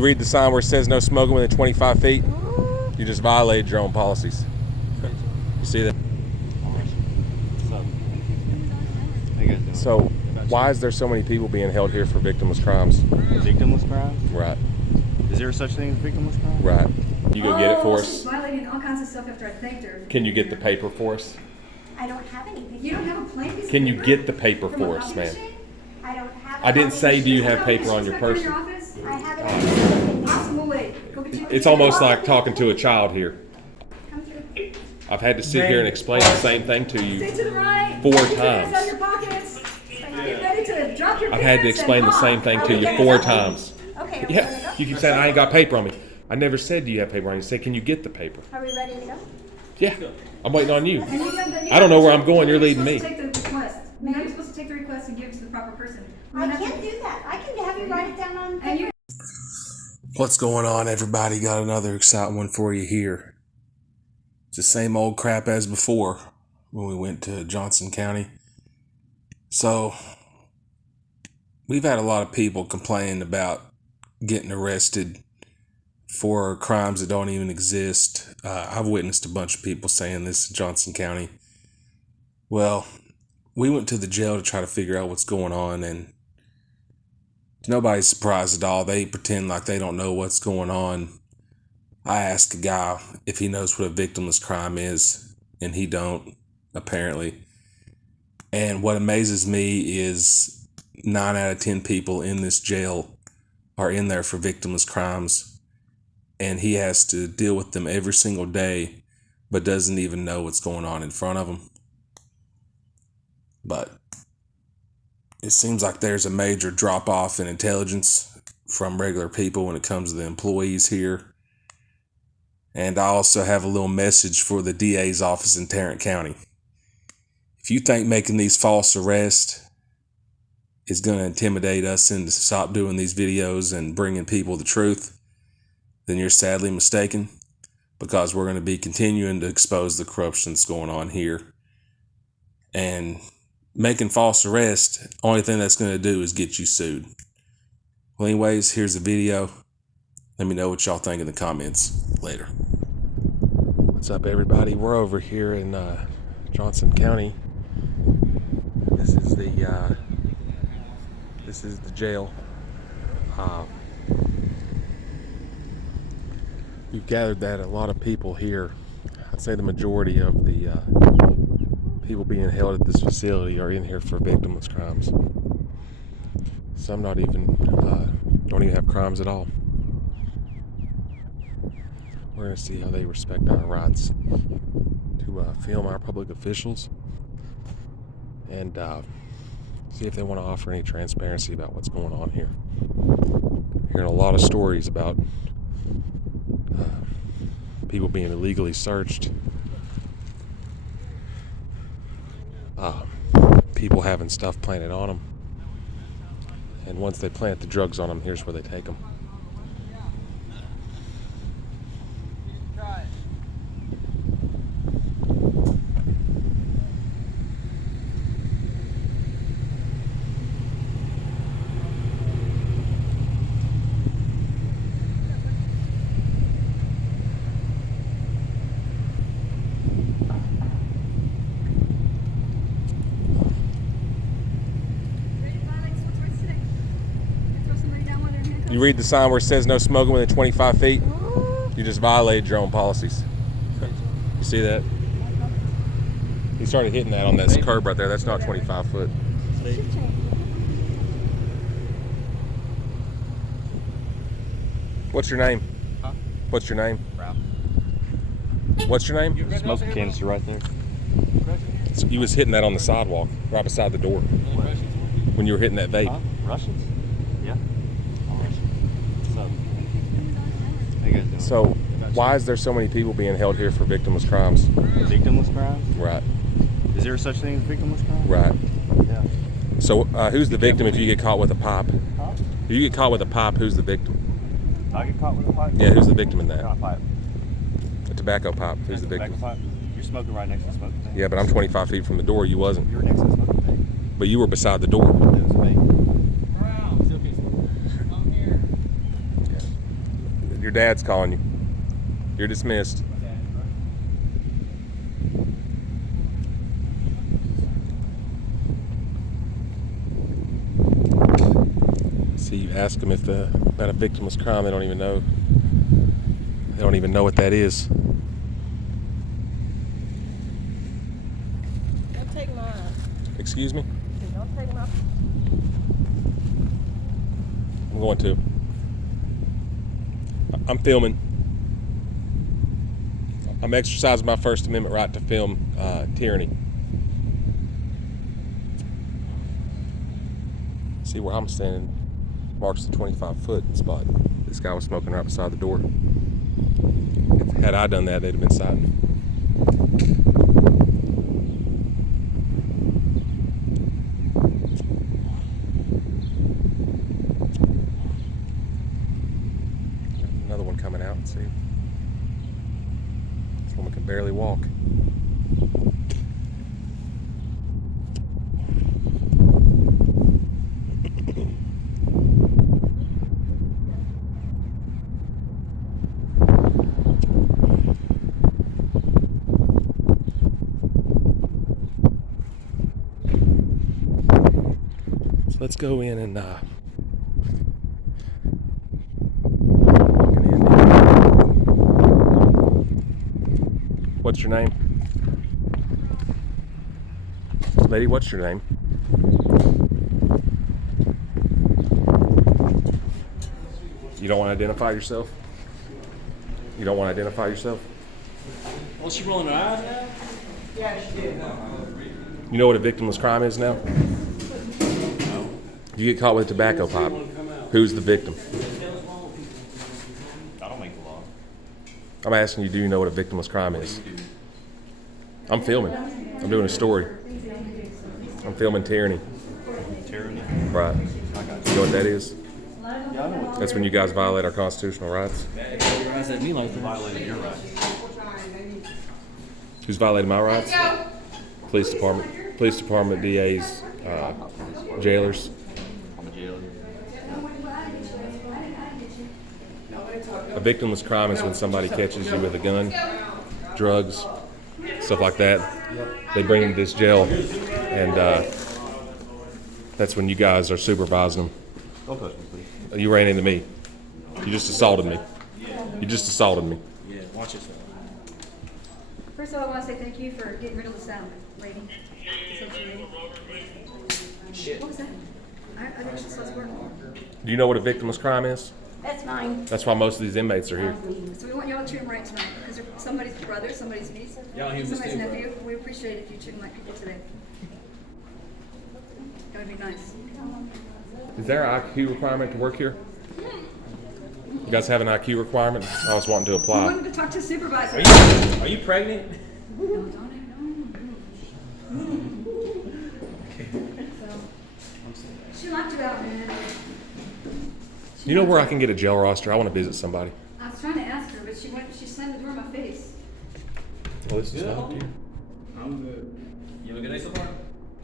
You read the sign where it says no smoking within 25 feet? You just violated your own policies. You see that? So, why is there so many people being held here for victimless crimes? Victimless crimes? Right. Is there such thing as victimless crime? Right. You go get it for us? She's violating all kinds of stuff after I thanked her. Can you get the paper for us? I don't have anything. You don't have a plain piece of Can you paper? get the paper From a for us, copy man? machine? I don't have. I didn't say, do you There's a have copy paper on machine your back in person? I office? have it. Anything. Awesome, we'll wait. Go get you. It's almost like talking to a child here. Come through. I've had to sit here and explain the same thing to Stay you. to the right. 4 Keep your times. hands out of your pockets. Get ready to drop your I've had to pants explain and the same hop. thing Are to we you gonna 4 go? times. Okay. Are we Yeah, ready to go? you keep saying I ain't got paper on me. I never said do you have paper on you. I said, can you get the paper? Are we ready to go? Yeah, I'm waiting on you. And you got- I don't know where I'm going. You're leading me. Supposed to take the request. Now you're supposed to take the request and give it to the proper person. I can't do that. I can have you write it down on And paper. you What's going on, everybody? Got another exciting one for you here. It's the same old crap as before when we went to Johnson County. So, we've had a lot of people complaining about getting arrested for crimes that don't even exist. I've witnessed a bunch of people saying this in Johnson County. Well, we went to the jail to try to figure out what's going on, and nobody's surprised at all. They pretend like they don't know what's going on. I asked a guy if he knows what a victimless crime is, and he don't, apparently. And what amazes me is 9 out of 10 people in this jail are in there for victimless crimes, and he has to deal with them every single day, but doesn't even know what's going on in front of him. But it seems like there's a major drop-off in intelligence from regular people when it comes to the employees here. And I also have a little message for the DA's office in Tarrant County. If you think making these false arrests is going to intimidate us into stop doing these videos and bringing people the truth, then you're sadly mistaken, because we're going to be continuing to expose the corruption that's going on here. And making false arrests, only thing that's going to do is get you sued. Well, anyways, here's the video. Let me know what y'all think in the comments later. What's up, everybody? We're over here in Johnson County. This is the jail. We've gathered that a lot of people here, I'd say the majority of the people being held at this facility are in here for victimless crimes. Some not even don't even have crimes at all. We're going to see how they respect our rights to film our public officials and see if they want to offer any transparency about what's going on here. Hearing a lot of stories about people being illegally searched, people having stuff planted on them, and once they plant the drugs on them, here's where they take them. You read the sign where it says no smoking within 25 feet? You just violated your own policies. You see that? He started hitting that on that curb right there. That's not 25 foot. What's your name? Huh? What's your name? Ralph. What's your name? Smoking canister right there. So you was hitting that on the sidewalk, right beside the door, when you were hitting that vape. Huh? Russians? Yeah. What's up? How you guys doing? So, why is there so many people being held here for victimless crimes? Victimless crimes? Right, Is there such thing as victimless crime? right. Yeah. So, who's the victim if you get caught with a pipe? Huh? If you get caught with a pipe, who's the victim? I get caught with a pipe? Yeah, who's the victim in that? Not a pipe. A tobacco pipe. Who's the Tobacco victim? pipe. You're smoking right next to the smoking thing. Yeah, but I'm 25 feet from the door. You wasn't. You were next to the smoking thing. But you were beside the door. It was me. Your dad's calling you. You're dismissed. See, you ask them if about a victimless crime, they don't even know. They don't even know what that is. Don't take mine. Excuse me? Don't take my. I'm going to. I'm filming. I'm exercising my First Amendment right to film tyranny. See where I'm standing marks the 25-foot spot. This guy was smoking right beside the door. Had I done that, they'd have been citing me. Another one coming out. See, this woman can barely walk. Let's go in and what's your name? Lady, what's your name? You don't want to identify yourself? You don't want to identify yourself? Well, she rolling her eyes now? You know what a victimless crime is now? You get caught with a tobacco pipe. Who's the victim? I don't make the law. I'm asking you, do you know what a victimless crime is? I'm filming. I'm doing a story. I'm filming tyranny. Tyranny? Right. I got You know what that is? Yeah, I know what That's when you guys violate our constitutional rights. your eyes at me like you violated your rights. Who's violated my rights? Police department. Police department, DAs, jailers. I'm a jailer. A victimless crime is when somebody catches you with a gun, drugs, stuff like that. They bring them to this jail, and that's when you guys are supervising them. Don't touch me, please. You ran into me. You just assaulted me. You just assaulted me. Yeah, watch yourself. First of all, I want to say thank you for getting rid of the sound, lady. Shit. What was that? I think she saw us work. Do you know what a victimless crime is? That's mine. That's why most of these inmates are here. So we want y'all to treat them right tonight, because they're somebody's brother, somebody's niece, Y'all humans somebody's too, nephew. We appreciate it if you treat them like people today. That would be nice. Is there an IQ requirement to work here? You guys have an IQ requirement? I was wanting to We apply. wanted to talk to the supervisor. Are you pregnant? She locked you out, man. You know where I can get a jail roster? I want to visit somebody. I was trying to ask her, but she slammed the door in my face. Well, this is not you. I'm good. You have a good day so far?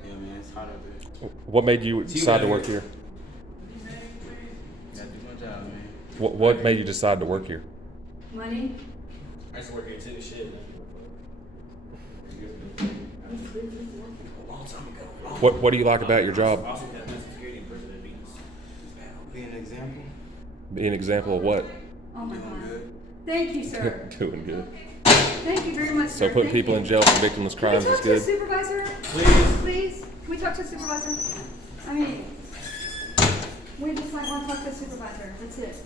Yeah, man, it's hot out there. What made you decide to work here? Gotta do my job, man. What made you decide to work here? Money? I used to work here too, shit. A long time ago. What do you like about your job? I also had mental security in prison at Venus. Be an example. Be an example of what? Oh my God. Thank you, sir. Doing good. Thank you very much, So sir. putting Thank people you. in jail for victimless crimes Can we is talk to the good. supervisor? Please. Please? Can we talk to the supervisor? I mean, we just like want to talk to the supervisor. That's it.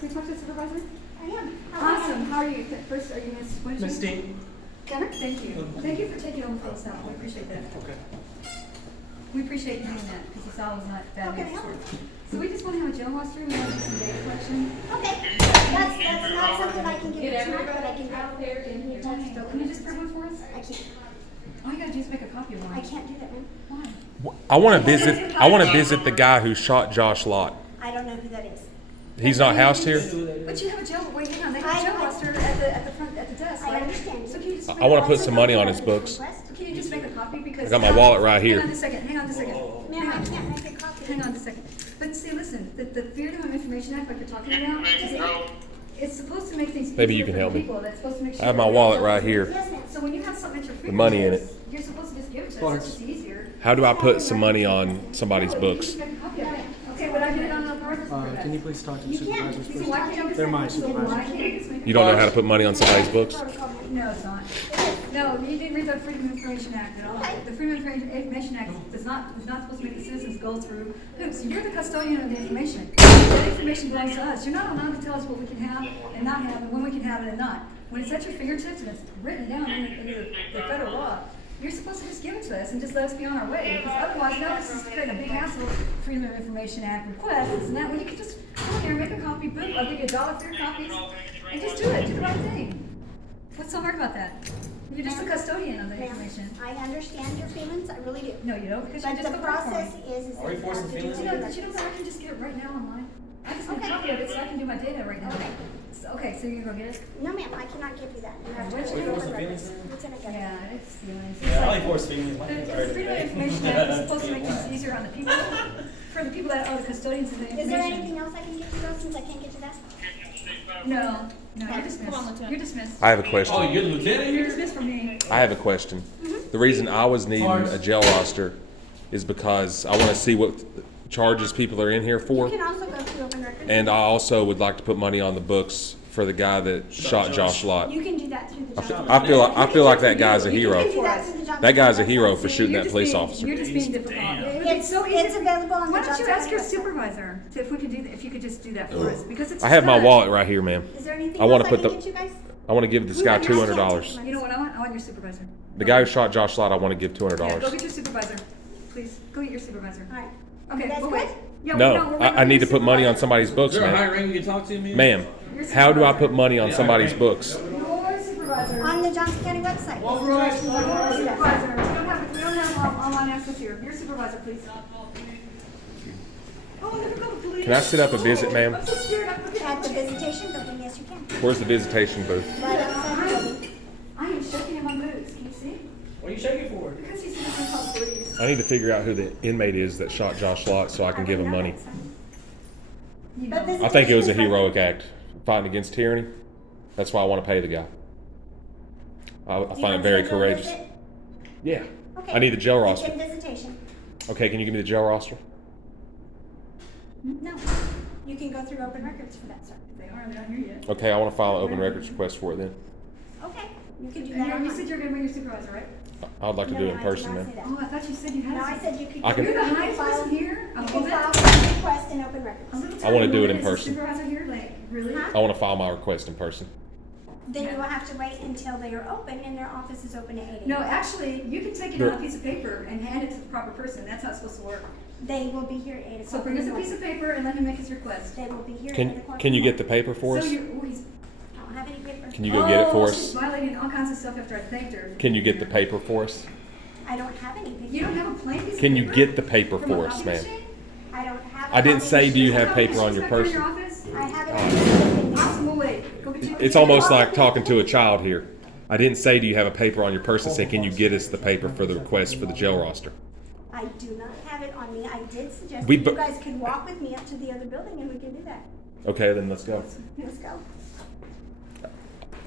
Can we talk to the supervisor? I am. Awesome. How are you? First, are you Miss Winchell? Miss Dean. Gunner? Thank you. Thank you for taking on the stuff. We appreciate that. Okay. We appreciate doing that because it's always not bad Okay, news. help. So we just want to have a jail roster. We want to do some data collection. Okay. That's not something I can give you tonight, but I can out there in here. So can you just print one for us? I can't. All you gotta do is make a copy of one. I can't do that, man. Why? I want to visit. I want to visit the guy who shot Josh Lott. I don't know who that is. He's not housed here. But you have a jail. Wait, hang on. They have a I- jail roster at the front at the desk, I right? understand. So can you just? I want to put some money on his books. Can you just make a copy because? I got my wallet right here. Hang on a second. Hang on a second. Ma'am, I can't make a copy. Hang on a second. But see, listen, the Freedom of Information Act, like you're talking about, it's supposed to make things Maybe you easier can for help the me. people. That's supposed to make sure I have my that wallet they- right here. Yes, ma'am. So when you have something at your The money in fingertips, you're supposed to just give it to us. It's just easier. How do I put some money on somebody's No, you books? just make a copy of it. Okay, would I get it on the purpose for that? Can you please talk to the You can't. supervisors See, first? why can't you just They're make my it so why supervisors. can't you just make a You don't know copy? how to put money on somebody's books? No, it's not. No, you didn't read the Freedom of Information Act at all. The Freedom of Information Act is not supposed to make the citizens go through hoops. You're the custodian of the information. That information belongs to us. You're not allowed to tell us what we can have and not have, and when we can have it and not. When it's at your fingertips and it's written down in the federal law, you're supposed to just give it to us and just let us be on our way. Because otherwise, now this is creating a big hassle. Freedom of Information Act request, this and that. Well, you can just come in here and make a copy, boom, I'll give you $1 for your copies, and just do it. Do the right thing. What's so hard about that? You're just the custodian of the Ma'am, information. I understand your feelings, I really do. No, you don't, because you But just the go back for process me. is Are we that you forcing have to do feelings? Did it. you know that I can just get it right now online? I just need a Okay. copy of it so I can do my data right now. Okay. Okay, so you're gonna go get it? No, ma'am, I cannot give you that. You have to Why go don't you to go open for records. feelings? Lieutenant Governor. Yeah, it's feelings. Yeah, I only force feelings. My The hands are the already Freedom of ready. Information Act is supposed to make things easier on the people, for the people that are the custodians of the Is there information. anything else I can get you though, since I can't get you that? No, you're dismissed. You're dismissed. I have a question. Oh, you're the lieutenant You're here? dismissed from me. I have a question. The reason I was needing a jail roster is because I want to see what charges people are in here You for, can also go through open records. and I also would like to put money on the books for the guy that shot Josh Lott. You can do that through the job. I feel like that guy's a You can hero. do that through the job. That guy's a hero for website. shooting You're that just police being- officer. You're just being difficult. It would be It's- so it's easy. available on the Why don't you job ask your website. supervisor if we could do that, if you could just do that for us? Because it's I have my done. wallet right here, ma'am. Is there anything I else wanna I put can the- get you guys? I want to give this guy $200. You know what I want? I want your supervisor. The guy who shot Josh Lott, I want to give Yeah, go $200. get your supervisor. Please, go get your supervisor. All right. Okay, That's we'll good? wait. Yeah, No, we're waiting I for need your to put money on supervisor. somebody's books, Is there a high ma'am. rank you can talk to me? Ma'am, Your how do I supervisor. put money on somebody's books? Your supervisor. On the Johnson County website. Well, There's right. directions on how to do that. Supervisor. We don't have online access here. Your supervisor, please. Oh, there we go, please. Can I sit up and visit, ma'am? I'm so scared. I'm looking At the visitation building, yes, you can. Where's the visitation booth? Right outside the building. I am shaking in my boots. Can you see? What are you shaking for? Because he's in the top please. I need to figure out who the inmate is that shot Josh Lott so I can give him money. You But know. I think it was a visitation is heroic act, fighting against tyranny. That's why I want to pay the guy. I Do you find it want very to courageous. visit? Yeah. Okay. I need the jail It's roster. in visitation. Okay, can you give me the jail roster? No. You can go through open records for that, sir. They are. They're not here yet. Okay, I want to file an open records request for it then. Okay. You can do And that you online. said you're going to bring your supervisor, right? I'd like to No, do it ma'am, in I did person, not man. say that. Oh, I thought you said you had. No, I said you could. I can- You're the you highest file- person here. You can file a request in open A records. little I wanna tiny do it woman in is a person. Supervisor here, like really? Huh? I want to file my request in person. Then you will have to wait until they are open and their office is open at 8 No, a.m. actually, you can take it on a piece of paper and hand it to the proper person. That's how it's supposed to work. They will be here at 8 o'clock. So bring us in a the piece of morning. paper and let him make his request. They will be here at 8 Can o'clock. can in you the get the paper for So us? you're, oh, he's, morning. I don't have any paper. Can you go get it for she's us? violating all kinds of stuff after I thanked her. Can you get the paper for us? I don't have any paper. You don't have a plain piece of Can you paper? get the paper From a for us, copy ma'am? machine? I don't have. I didn't a say, copy do you machine. have paper on your Back there in person? your office? I have it on the system. Awesome, we'll wait. Go get your. It's almost like talking to a child here. I didn't say, do you have a paper on your person? Say, can you get us the paper for the request for the jail roster? I do not have it on me. I did suggest We that you bu- guys could walk with me up to the other building and we can do that. Okay, then let's go. Let's go.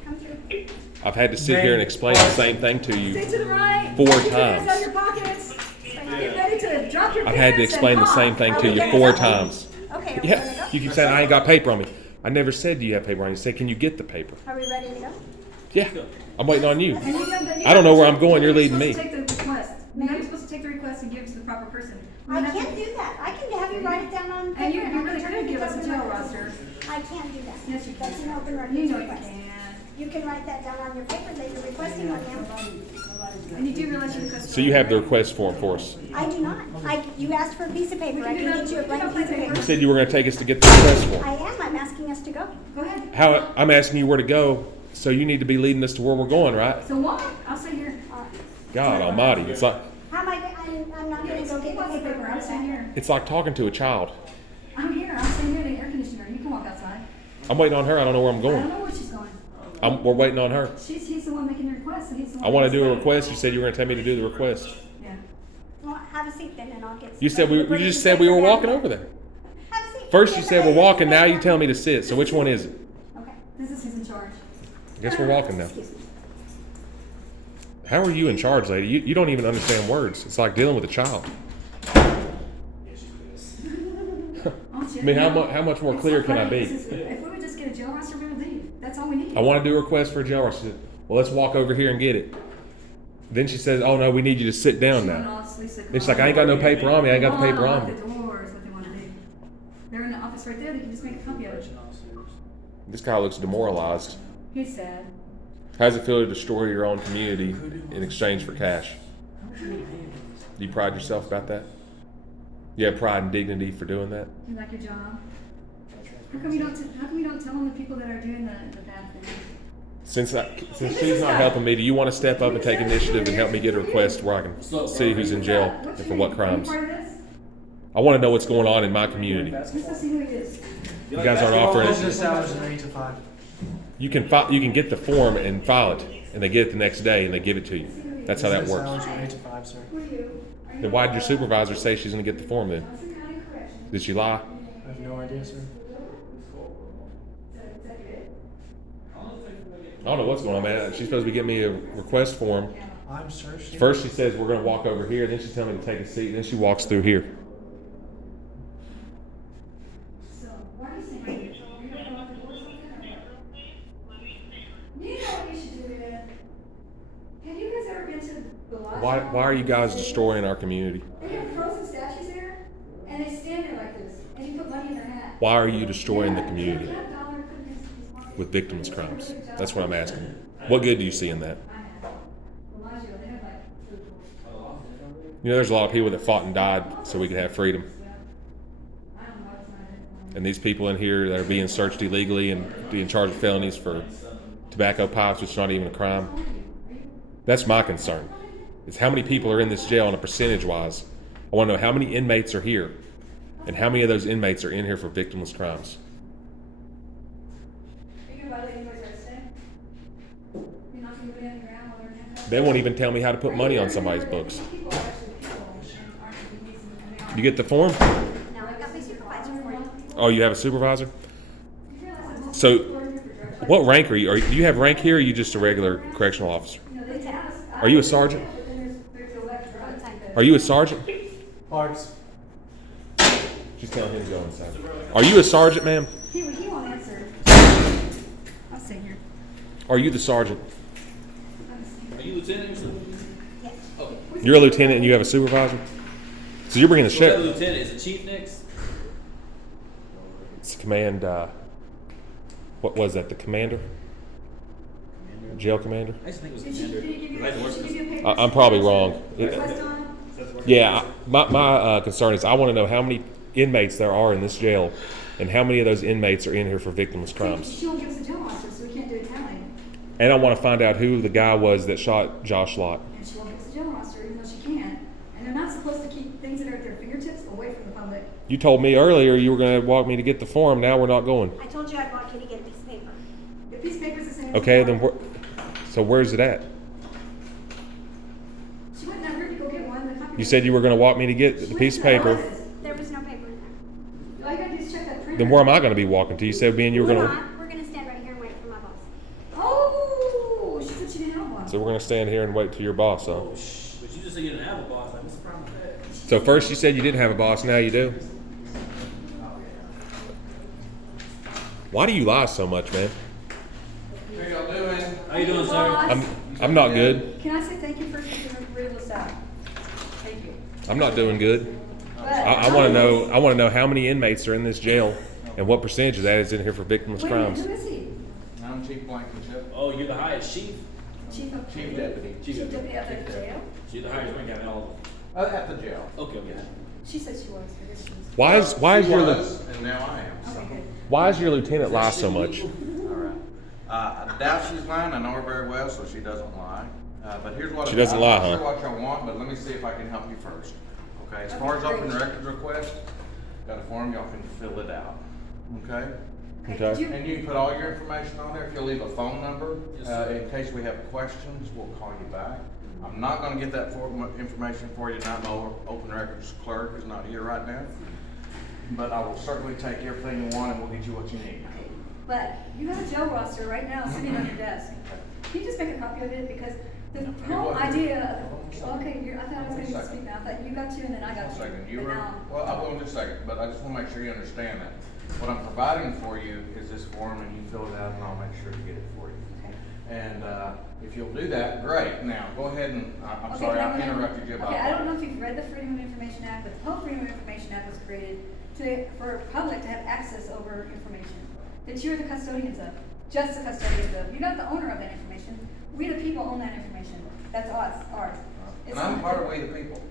Come through. I've had to sit here and explain the same thing to Stay you. to the right. Four Keep your hands times. out of your pockets. Get ready to drop your I've had to pants explain and the same cough. thing Are to we you gonna 4 go? times. Okay, are we Yeah, gonna go? you keep saying I ain't got paper on me. I never said, do you have paper on you? Say, can you get the paper? Are we ready to go? Yeah, I'm waiting on you. And you I don't know where I'm going, you're leading supposed me. to take the request. Now you're supposed to take the request and give it to the proper person. You I have to- can't do that. I can have you write it down on paper. And you I really can turn could it give into us a open jail records. roster. I can't do that. Yes, you can. That's an open records You know you request. can. You can write that down on your paper that you're requesting one, ma'am. And you do realize you're the custodian. So you have the request form for us. I do not. You asked for a piece of paper. I do can that. get you a We can blank do piece of that. paper. You said you were going to take us to get the request form. I am. I'm asking us to go. Go ahead. How, I'm asking you where to go, so you need to be leading us to where we're going, right? So walk. I'll say here. God almighty, it's like How am I, I'm not gonna go get What's the the paper? I'm saying paper. here. it's like talking to a child. I'm here. I'm saying here the air conditioner. You can walk outside. I'm waiting on her, I don't know where I'm I don't going. know where she's going. We're waiting on her. He's the one making the request, and he's the one. I want to do a request, you said you were going to tell me to do the request. Yeah. Well, have a seat then and I'll get. You said we just said we were walking over there. First you said we're walking, now you tell me to sit. So which one is it? Okay, this is who's in charge. I guess we're walking now. Excuse me. How are you in charge, lady? You don't even understand words. It's like dealing with a child. I mean, how much more clear can I be? If we would just get a jail roster, we would leave. That's all we need. I want to do a request for a jail roster. She said, well, let's walk over here and get it. Then she says, oh no, we need you to sit down now. Then she's like, I ain't got no paper on me. I ain't got the paper on me. The door is what they want to do. They're in the office right there. They can just make a copy of it. This guy looks demoralized. He's sad. How does it feel to destroy your own community in exchange for cash? Do you pride yourself about that? You have pride and dignity for doing that? You like your job? How come you don't tell them the people that are doing the bad things? Since she's not helping me, do you want to step up and take initiative and help me get a request where I can see who's in jail and for what crimes? I want to know what's going on in my community. Let's see who he is. You guys aren't offering Business it. hours are 8 to 5. You can get the form and file it, and they get it the next day and they give it to you. That's how that Business works. hours are 8 to 5, sir. Then why did your supervisor say she's going to get the form then? Did she lie? I have no idea, sir. I don't know what's going on, man. She's supposed to be getting me a request form. I'm searching. First she says we're going to walk over here, then she's telling me to take a seat, then she walks through here. So, why are you saying? You don't know what the door's open or what? You know what you should do with it. Have you guys ever been to Bellagio? Why are you guys destroying our community? They have frozen statues there, and they stand there like this, and you put money in their hat. Why are you destroying the community They have a dollar, put these pockets. with victimless crimes? That's what I'm asking. What good do you see in that? I have. Bellagio, they have like food courts. You know, there's a lot of people that fought and died so we could have freedom. I don't know what's not it. And these people in here that are being searched illegally and being charged with felonies for tobacco pipes, which is not even a crime. That's my concern. Is how many people are in this jail on a percentage wise. I want to know how many inmates are here and how many of those inmates are in here for victimless crimes. Are you gonna violate anybody's rights today? You're not gonna put it on the ground while they're in handcuffs? They won't even tell me how to put money on somebody's books. People are actually people and aren't indecent, and they aren't. You get the form? No, I got my supervisor for you. Oh, you have a supervisor? You realize that most So, people are in here for drug charges? what rank are you? Do you have rank here or are you just a regular correctional officer? You know, they tell us. Are you a sergeant? But then there's the left drugs. Are you a sergeant? Parks. She's telling him to go inside. Are you a sergeant, ma'am? He won't answer. I'll stay here. Are you the sergeant? Are you lieutenant or something? Yes. Okay. You're a lieutenant and you have a supervisor? So you're bringing the What's that sheriff. lieutenant? Is it chief next? It's command, what was that, the commander? Jail commander? I used to think it was Did commander. she give you, I used to work did she with give you a paper? I'm probably wrong. Request on? Yeah, my concern is I want to know how many inmates there are in this jail and how many of those inmates are in here for victimless crimes. She won't give us a jail roster, so we can't do a tally. And I want to find out who the guy was that shot Josh Lott. And she won't give us a jail roster, even though she can. And they're not supposed to keep things that are at their fingertips away from the public. You told me earlier you were going to walk me to get the form. Now we're not going. I told you I'd want you to get a piece of paper. The piece of paper's the same as Okay, the then form. so where's it at? She wouldn't have room to go get one. The copy You said you were going to walk me to get the piece of paper. There was no paper in there. All you gotta do is check that printer. Then where am I going to be walking to? You said me and you were We're going to. not. We're gonna stand right here and wait for my boss. Oh, she said she didn't have one. So we're going to stand here and wait till your boss. Huh? But you just said you didn't have a boss. Like, what's the problem with that? So first you said you didn't have a boss. Now you do. Why do you lie so much, man? How y'all doing? How you doing, sir? Boss, I'm not good. Can I say thank you first for getting rid of this out? Thank you. I'm not doing good. But I want to know. I want to know how many inmates are in this jail, and what percentage of that is in here for victimless Wait a minute, crimes. who is he? I'm Chief Blankenship, Oh, you're the highest chief? Chief of Chief Deputy. Chief Deputy at the jail? So you're the highest rank out of all at the jail. of them. Okay, okay. She said she was. I guess she was. Why is She your was, and now I am. Okay, good. why is your lieutenant lie so much? All right. I doubt she's lying. I know her very well, so she doesn't lie. But here's what She doesn't lie, I'm not huh? sure what y'all want, but let me see if I can help you first. Okay. As far as open records request, got a form. Y'all can fill it out. Okay. Okay. Did you- And you can put all your information on there. If you'll leave a phone number, Yes, sir. in case we have questions, we'll call you back. I'm not gonna get that information for you tonight. My open records clerk is not here right now. but I will certainly take everything you want and we'll get you what you need. But you have a jail roster right now sitting on your desk. Can you just make a copy of it? Because the whole idea of, okay, I thought I was going to speak now. I thought you got to and then I got One to. second, you But were, now- well, I will in just a second, but I just wanna make sure you understand that. What I'm providing for you is this form and you fill it out and I'll make sure to get it for you. Okay. And, if you'll do that, great. Now, go ahead and, I'm Okay, sorry, can I I- interrupted you about Okay, I that. don't know if you've read the Freedom of Information Act, but the whole Freedom of Information Act was created for public to have access over information that you're the custodians of, just the custodians of. You're not the owner of that information. We the people own that information. That's us, ours. It's And I'm not- part of we the people.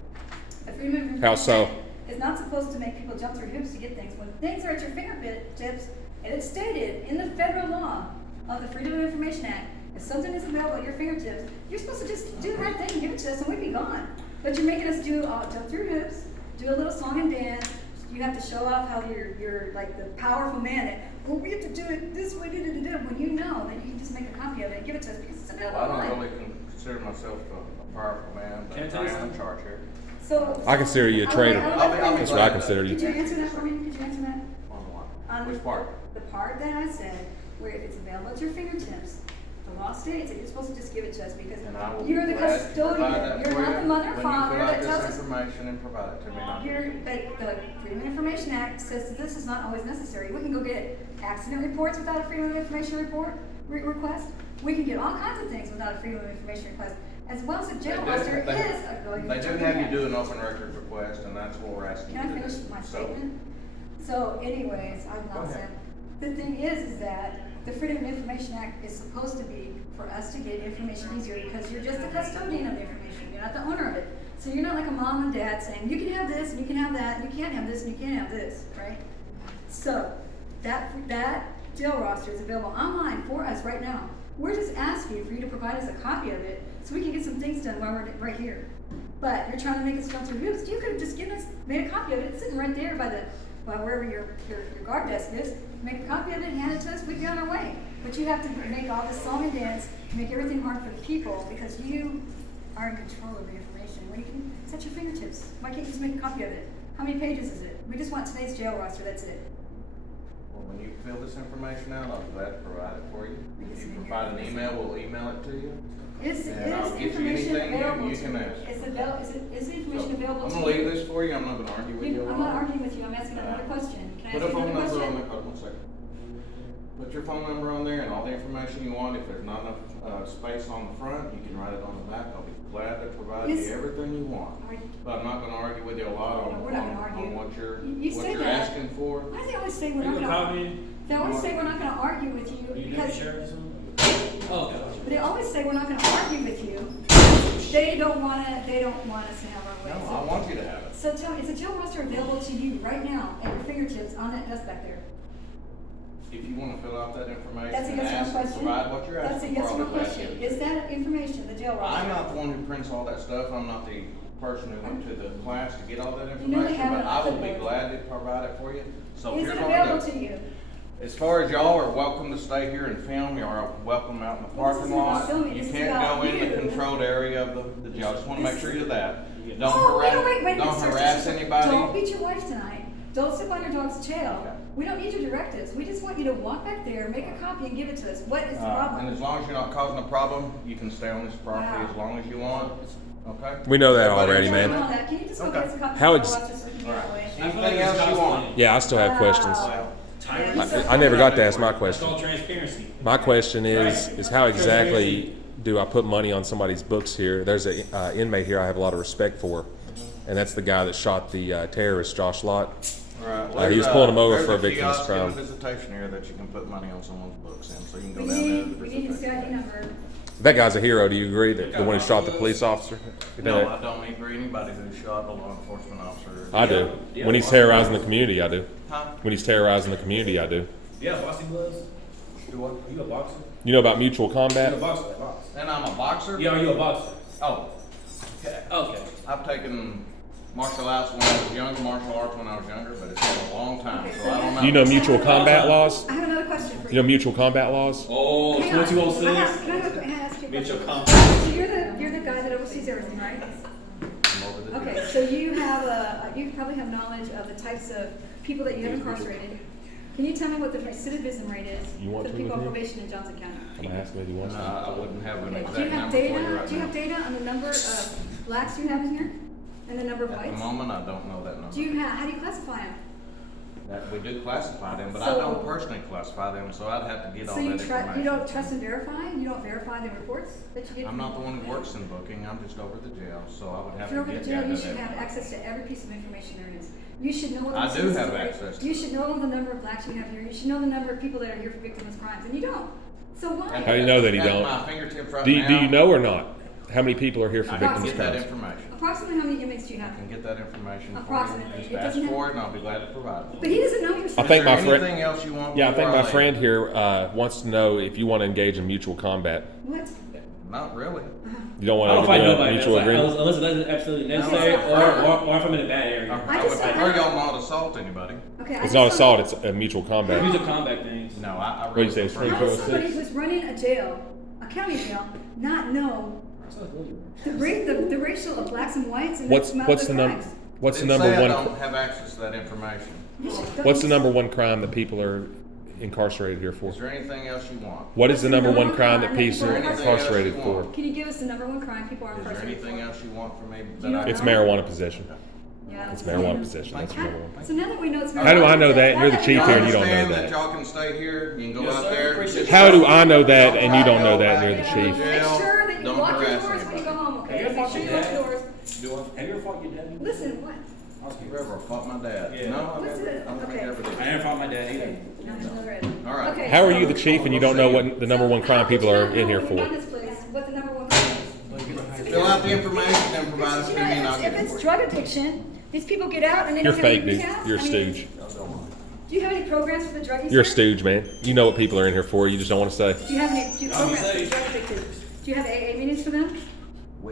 The Freedom of Information How so? Act is not supposed to make people jump through hoops to get things. When things are at your fingertips, and it's stated in the federal law of the Freedom of Information Act, if something is available at your fingertips, you're supposed to just do the right thing and give it to us and we'd be gone. But you're making us jump through hoops, do a little song and dance. You have to show off how you're like the powerful man that, well, we have to do it this way, when you know that you can just make a copy of it and give it to us because it's available I don't online. really consider myself a powerful man, Can I but tell I you am in something? charge here. So I consider you a traitor. That's what I consider Could you you. answer that for me? Could you answer that? On what? On Which part? The part that I said, where if it's available at your fingertips, the law states that you're supposed to just give it to us because And I will you're be the glad to custodian. provide that You're for not you the mother or father when you that fill tells out us. this information and provide it to me. not You're, the Freedom of Information Act says that this is not always necessary. We can go get accident reports without a Freedom of Information request. We can get all kinds of things without a Freedom of Information request, as well as a jail roster They is a going. They do have you do an open records request, and that's what we're asking you Can to I do. finish my So- statement? So anyways, I'm Go not ahead. saying, the thing is that the Freedom of Information Act is supposed to be for us to get information easier because you're just the custodian of the information, you're not the owner of it. So you're not like a mom and dad saying, you can have this, and you can have that, and you can't have this, and you can't have this, right? So, that jail roster is available online for us right now. We're just asking for you to provide us a copy of it so we can get some things done while we're right here. But you're trying to make us jump through hoops. You could have just given us, made a copy of it, it's sitting right there by wherever your guard desk is. Make a copy of it, hand it to us, we'd be on our way. But you have to make all this song and dance, make everything hard for the people because you are in control of the information. When you can, it's at your fingertips. Why can't you just make a copy of it? How many pages is it? We just want today's jail roster, that's it. Well, when you fill this information out, I'll be glad to provide it for you. If Yes, you ma'am. provide an email, we'll email it to you. Is And I'll get you information anything available you to can you? ask. Is the information So, available I'm to gonna you? leave this for you, I'm not gonna argue with you. I'm not arguing with you, I'm asking another question. Can I Put ask a you phone another number on question? there, hold on one second. Put your phone number on there and all the information you want. If there's not enough, space on the front, you can write it on the back. I'll be glad to provide Yes. you everything you want. Are you- But I'm not gonna argue with you a lot No, on, we're not gonna argue. on what you're, You what say you're that. asking for. Why do they always say we're Are not you a gonna? copy? They always say we're not gonna argue with you You because, sheriff or something? Oh, gotcha. but they always say we're not gonna argue with you. They don't want us to have our way. No, I want you to have it. So tell me, is the jail roster available to you right now at your fingertips on that desk back there? If you wanna fill out that information That's a and yes or ask no and question? provide what you're That's a asking yes for, or I'll no be glad to question. give it. Is that information, the jail roster? I'm not the one who prints all that stuff. I'm not the person who went to the class to get all that You know they information, have but it I on will be clipboard. glad to provide it for you. So Is here's it what I'm available doing. to you? As far as y'all are welcome to stay here and film, you are welcome out in the Well, this parking isn't about lot. filming, You this is can't about go in the you. controlled area of the jail. I just wanna make sure you do that. Don't Oh, wait, don't sir, harass sir, sir. anybody. Don't beat your wife tonight. Don't sit on your dog's tail. Okay. We don't need your directives. We just want you to walk back there, make a copy, and give it to us. What is the problem? And as long as you're not causing a problem, you can stay on this property Wow. as long as you want, okay? We know that Everybody already, understand man. All that. Can you just go Okay. get us a copy How of the ex- jail roster so we can get Alright. it away? Anything else you want? Yeah, I still have questions. Wow. Time. I never got to ask my It's question. called transparency. My question is how exactly do I put money on somebody's books here? There's an inmate here I have a lot of respect for, and that's the guy that shot the terrorist, Josh Lott. Right. he was pulling them over There's for a victim's kiosk in crime. the visitation here that you can put money on someone's books in, so you can go We down there to need, the we need his visitation. ID number. That guy's a hero. Do you agree that the one who shot the police officer? No, I don't agree anybody who shot a law enforcement officer. I do. When he's terrorizing the community, I do. Huh? When he's terrorizing the community, I do. Yeah, boxing gloves. Do what? Are you a boxer? You know about mutual You're combat? a boxer. Box. And I'm a boxer? Yeah, are you a boxer? Oh, Okay. I've taken martial arts when I was younger, martial arts when I was younger, but it's been a long time, so I don't know. Do you know mutual combat laws? I have another question for You know mutual combat laws? Oh, Hang on. 2206. Can I ask you a Mutual question? combat. So you're the guy that oversees everything, right? I'm over the Okay, so you have you probably have knowledge of the types of people that you have incarcerated. Can you tell me what the recidivism rate is You want for to people on with me? probation in Johnson County? I'm gonna ask him if he wants No, to. I wouldn't have an Okay, exact do you have number for you data, right do you have now. data on the number of blacks you have in here? And the number of At the whites? moment, I don't know that number. Do you have, how do you classify them? That, we do classify them, but I So- don't personally classify them, so I'd have to get all So that you information. you don't trust and verify? You don't verify the reports that you get? I'm from- not the one who works in booking, I'm just over the jail, so I would have If you're to over the get jail, you that. should have access to every piece of information there is. You should know what the I do have recidivism rate- access to You it. should know the number of blacks you have here. You should know the number of people that are here for victimless crimes, and you don't. So why? How do you know that he At don't? my fingertips right Do you now, know or not? How many people are here for I can victims' get that crimes? information. Approximately how many inmates do you I have? can get that information for you. Approximately. Just It ask doesn't have- for it and I'll be glad to provide it. But he doesn't know your I think Is my there friend- anything else you want? Yeah, I think before my leave? friend here wants to know if you want to engage in mutual combat. What? Not really. You don't I want don't to fight do a nobody, mutual that's like, agreement? unless it's absolutely necessary, or if I'm in a bad area. I I just would don't prefer know. y'all not assault anybody. Okay. I It's just not don't assault, know. it's a mutual combat. Mutual combat things. No, I do you really say, prefer. How does somebody 306? who's running a jail, a county jail, not know the ratio of blacks and whites and What's the amount what's of the number? crimes? What's the Didn't number say one? I don't have access to that information. You should- don't What's the you- number one crime that people are incarcerated here for? Is there anything else you want? What is the number one crime that crime that people are people are incarcerated for? incarcerated Can you give us the number one crime people are Is there incarcerated for? anything else you want from me? Do you that I It's can- marijuana possession. Yeah. It's marijuana possession. That's the number one. So now that we know it's marijuana. How do I know that? You're the chief now here that and you we don't know Understand that. y'all can stay here, you can go Yes, out sir. there. Appreciate it. How do I know that and you don't know that and you're the Don't chief? go Make jail, sure that you don't lock your harass doors when you go anybody. home, okay? Have you Make ever sure you fought lock your your doors. Have you ever fought your dad? Listen, what? You ever fought my dad? Yeah. No, I What's never, it? I don't think Okay. I ever I did. never fought my dad either. No, there's another edit. All right. Okay, How are so- you the chief and you don't know what the number one crime people are in here How could you not know when you for? run this place what the number one crime is? Fill out the information and provide it to me and I'll If get it it's for you. drug addiction, these people get out and they You're don't have any fake, dude. rehab? You're a I mean, stooge. Do you have any programs for the drug users? You're a stooge, man. You know what people are in here for. You just don't want to say. Do you have any programs for safe. drug addicted? Do you have AA meetings for them?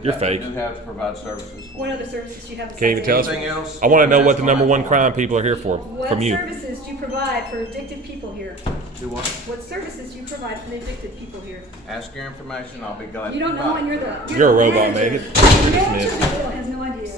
You're fake. We do have to provide services for What you. other services do you have? Can't even tell us. Anything else? I want to know what the Ask number on one that crime people are here for What from you. services do you provide for addicted people here? Do what? What services do you provide for the addicted people here? Ask your information, I'll be glad to You don't know, and provide. you're the You're a robot, manager. man. The You're manager dismissed. of the jail has no idea.